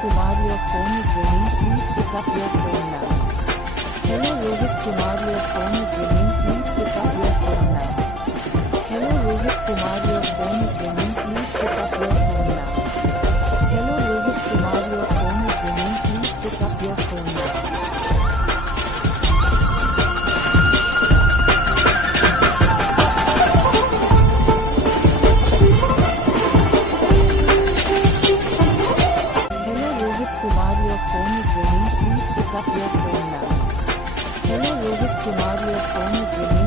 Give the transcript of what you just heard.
Kumar, your phone is ringing. Please pick up your phone now. Hello Rohit Kumar, your phone is ringing. Please pick up your phone now. Hello Rohit Kumar, your phone is ringing. Please pick up your phone now. Hello Rohit Kumar, your phone is ringing. Please pick up your phone now. Kumar, your phone is ringing. Please pick up your phone now. Hello Rohit Kumar, your phone is ringing.